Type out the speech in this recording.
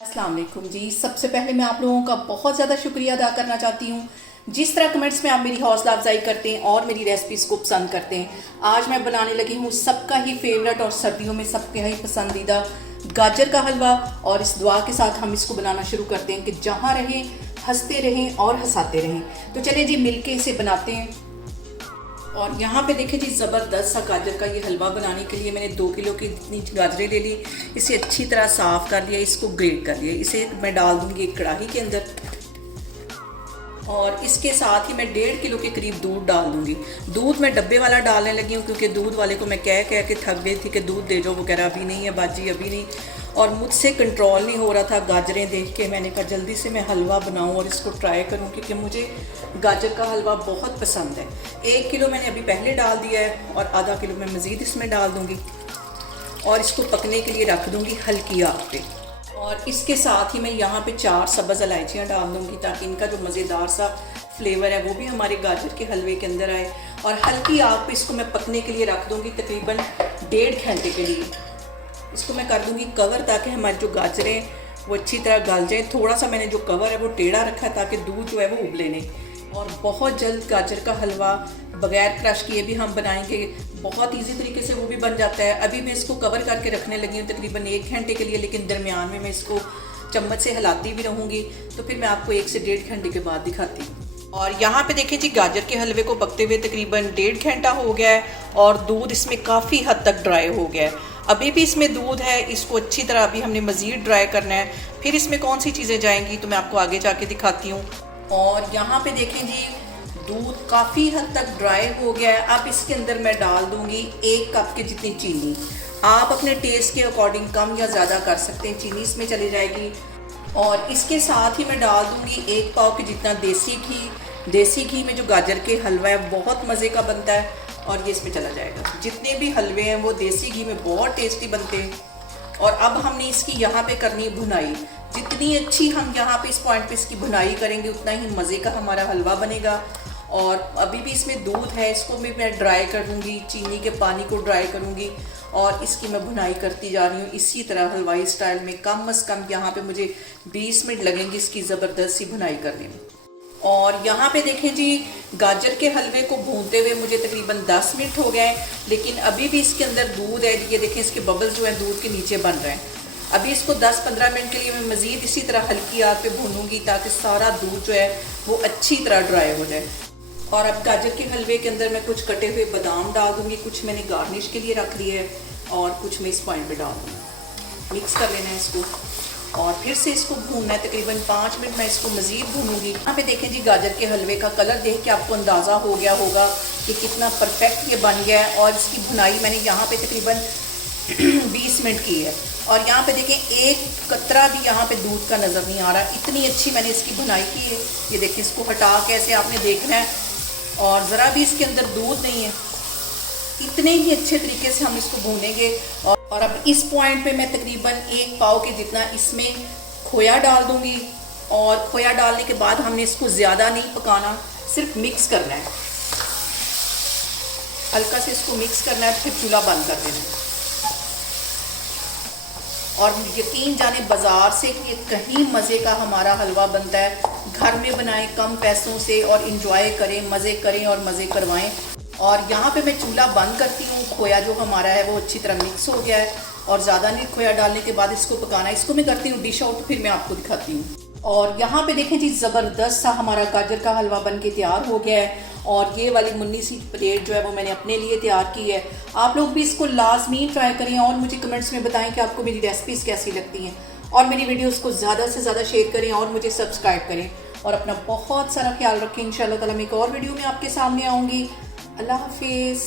अस्सलाम वालेकुम जी। सबसे पहले मैं आप लोगों का बहुत ज़्यादा शुक्रिया अदा करना चाहती हूँ जिस तरह कमेंट्स में आप मेरी हौसला अफजाई करते हैं और मेरी रेसिपीज़ को पसंद करते हैं। आज मैं बनाने लगी हूँ सबका ही फेवरेट और सर्दियों में सबके ही पसंदीदा गाजर का हलवा। और इस दुआ के साथ हम इसको बनाना शुरू करते हैं कि जहाँ रहें हंसते रहें और हंसाते रहें। तो चलिए जी मिलके इसे बनाते हैं। और यहाँ पे देखिए जी ज़बरदस्त सा गाजर का ये हलवा बनाने के लिए मैंने 2 किलो की इतनी गाजरें ले ली। इसे अच्छी तरह साफ़ कर लिया, इसको ग्रेट कर लिया। इसे मैं डाल दूँगी एक कढ़ाई के अंदर और इसके साथ ही मैं 1.5 किलो के करीब दूध डाल दूँगी। दूध मैं डब्बे वाला डालने लगी हूँ क्योंकि दूध वाले को मैं कह के थक गई थी कि दूध दे दो, वो कह रहा अभी नहीं है बाजी अभी नहीं। और मुझसे कंट्रोल नहीं हो रहा था गाजरें देख के। मैंने कहा जल्दी से मैं हलवा बनाऊं और इसको ट्राई करूं क्योंकि मुझे गाजर का हलवा बहुत पसंद है। 1 किलो मैंने अभी पहले डाल दिया है और आधा किलो मैं मज़ीद इसमें डाल दूंगी और इसको पकने के लिए रख दूंगी हल्की आग पे। और इसके साथ ही मैं यहाँ पे 4 सब्ज़ इलायचियाँ डाल दूंगी ताकि इनका जो मज़ेदार सा फ्लेवर है वो भी हमारे गाजर के हलवे के अंदर आए। और हल्की आग पे इसको मैं पकने के लिए रख दूँगी तकरीबन 1.5 घंटे के लिए। इसको मैं कर दूंगी कवर ताकि हमारी जो गाजरें वो अच्छी तरह गल जाए। थोड़ा सा मैंने जो कवर है वो टेढ़ा रखा है ताकि दूध जो है वो उबले नहीं। और बहुत जल्द गाजर का हलवा बगैर क्रश किए भी हम बनाएंगे, बहुत इजी तरीके से वो भी बन जाता है। अभी मैं इसको कवर करके रखने लगी हूँ तकरीबन 1 घंटे के लिए, लेकिन दरमियान में मैं इसको चम्मच से हिलाती भी रहूँगी। तो फिर मैं आपको 1 से 1.5 घंटे के बाद दिखाती हूँ। और यहाँ पे देखें जी गाजर के हलवे को पकते हुए तकरीबन 1.5 घंटा हो गया है और दूध इसमें काफ़ी हद तक ड्राई हो गया है। अभी भी इसमें दूध है, इसको अच्छी तरह अभी हमने मज़ीद ड्राई करना है। फिर इसमें कौन सी चीज़ें जाएंगी तो मैं आपको आगे जाके दिखाती हूँ। और यहाँ पे देखें जी दूध काफ़ी हद तक ड्राई हो गया है। अब इसके अंदर मैं डाल दूँगी 1 कप के जितनी चीनी। आप अपने टेस्ट के अकॉर्डिंग कम या ज़्यादा कर सकते हैं, चीनी इसमें चली जाएगी। और इसके साथ ही मैं डाल दूँगी 1 पाव के जितना देसी घी। देसी घी में जो गाजर के हलवा है बहुत मज़े का बनता है और ये इसमें चला जाएगा। जितने भी हलवे हैं वो देसी घी में बहुत टेस्टी बनते हैं। और अब हमने इसकी यहाँ पे करनी है भुनाई। जितनी अच्छी हम यहाँ पे इस पॉइंट पे इसकी भुनाई करेंगे उतना ही मज़े का हमारा हलवा बनेगा। और अभी भी इसमें दूध है, इसको भी मैं ड्राई कर दूँगी, चीनी के पानी को ड्राई करूँगी और इसकी मैं भुनाई करती जा रही हूँ इसी तरह हलवाई स्टाइल में। कम अज़ कम यहाँ पे मुझे 20 मिनट लगेंगे इसकी ज़बरदस्त सी भुनाई करने में। और यहाँ पे देखें जी गाजर के हलवे को भूनते हुए मुझे तकरीबन 10 मिनट हो गए, लेकिन अभी भी इसके अंदर दूध है। ये देखें इसके बबल्स जो हैं दूध के नीचे बन रहे हैं। अभी इसको 10-15 मिनट के लिए मैं मज़ीद इसी तरह हल्की आग पे भूनूंगी ताकि सारा दूध जो है वो अच्छी तरह ड्राई हो जाए। और अब गाजर के हलवे के अंदर मैं कुछ कटे हुए बादाम डाल दूँगी, कुछ मैंने गार्निश के लिए रख लिए है और कुछ मैं इस पॉइंट पर डाल दूँगी। मिक्स कर लेना है इसको और फिर से इसको भूनना है तकरीबन 5 मिनट मैं इसको मज़ीद भूनूंगी। यहाँ पे देखें जी गाजर के हलवे का कलर देख के आपको अंदाज़ा हो गया होगा कि कितना परफेक्ट ये बन गया है। और इसकी भुनाई मैंने यहाँ पे तकरीबन 20 मिनट की है। और यहाँ पे देखें 1 कतरा भी यहाँ पे दूध का नज़र नहीं आ रहा, इतनी अच्छी मैंने इसकी भुनाई की है। ये देखें इसको हटा के ऐसे आपने देखना है और ज़रा भी इसके अंदर दूध नहीं है। इतने ही अच्छे तरीके से हम इसको भूनेंगे। और अब इस पॉइंट पे मैं तकरीबन 1 पाव के जितना इसमें खोया डाल दूंगी। और खोया डालने के बाद हमने इसको ज़्यादा नहीं पकाना, सिर्फ मिक्स करना है, हल्का से इसको मिक्स करना है, फिर चूल्हा बंद कर देना है। और यकीन जाने बाज़ार से कि कहीं मज़े का हमारा हलवा बनता है। घर में बनाएं कम पैसों से और इंजॉय करें, मज़े करें और मज़े करवाएं। और यहाँ पे मैं चूल्हा बंद करती हूँ। खोया जो हमारा है वो अच्छी तरह मिक्स हो गया है और ज़्यादा नहीं खोया डालने के बाद इसको पकाना है। इसको मैं करती हूँ डिश आउट, फिर मैं आपको दिखाती हूँ। और यहाँ पे देखें जी ज़बरदस्त सा हमारा गाजर का हलवा बन के तैयार हो गया है। और ये वाली मुन्नी सी प्लेट जो है वो मैंने अपने लिए तैयार की है। आप लोग भी इसको लाजमी ट्राई करें और मुझे कमेंट्स में बताएं कि आपको मेरी रेसिपीज़ कैसी लगती हैं। और मेरी वीडियोज़ को ज़्यादा से ज़्यादा शेयर करें और मुझे सब्सक्राइब करें। और अपना बहुत सारा ख्याल रखें। इंशाल्लाह ताला मैं एक और वीडियो में आपके सामने आऊँगी। अल्लाह हाफिज़।